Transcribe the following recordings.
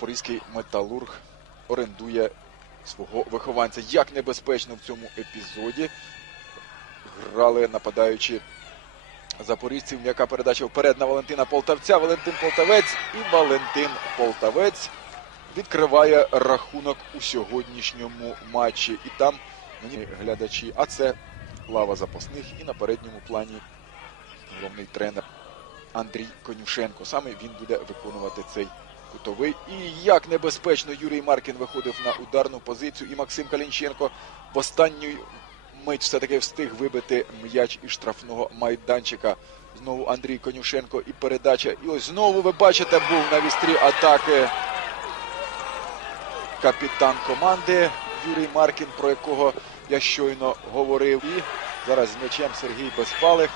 Запорізький металург орендує свого вихованця. Як небезпечно в цьому епізоді грали нападаючи запорізців. М'яка передача вперед на Валентина Полтавця. Валентин Полтавець і Валентин Полтавець відкриває рахунок у сьогоднішньому матчі. І там мені глядачі. А це лава запасних і на передньому плані головний тренер Андрій Конюшенко. Саме він буде виконувати цей кутовий. І як небезпечно Юрій Маркін виходив на ударну позицію. І Максим Калінченко в останню мить все-таки встиг вибити м'яч із штрафного майданчика. Знову Андрій Конюшенко і передача. І ось знову ви бачите, був на вістрі атаки капітан команди Юрій Маркін, про якого я щойно говорив. І зараз з м'ячем Сергій Безпалих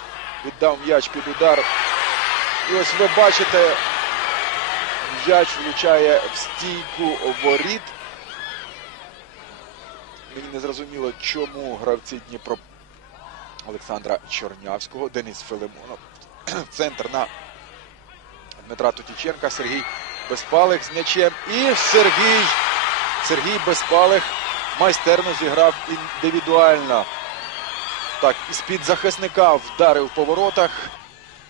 віддав м'яч під удар. І ось ви бачите, м'яч влучає в стійку воріт. Мені не зрозуміло, чому гравці Дніпро Олександра Чорнявського, Денис Филимонов. Центр на Дмитра Тутіченка, Сергій Безпалих з м'ячем. І Сергій, Сергій Безпалих майстерно зіграв індивідуально. Так, із-під захисника вдарив по воротах.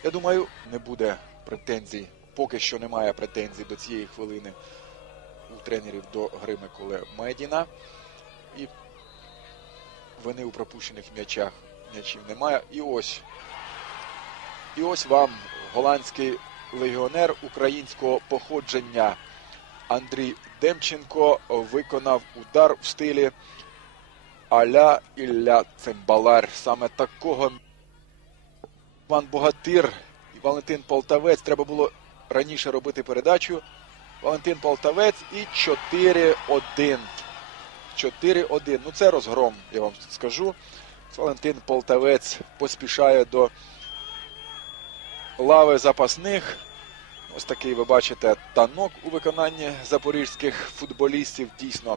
Я думаю, не буде претензій. Поки що немає претензій до цієї хвилини у тренерів до гри Миколи Медіна. І вини у пропущених м'ячах м'ячів немає. І ось. І ось вам голландський легіонер українського походження Андрій Демченко виконав удар в стилі Аля Ілля Цимбалар. Саме такого Іван Богатир і Валентин Полтавець. Треба було раніше робити передачу. Валентин Полтавець і 4-1. 4-1. Ну це розгром, я вам скажу. Валентин Полтавець поспішає до лави запасних. Ось такий ви бачите танок у виконанні запорізьких футболістів. Дійсно.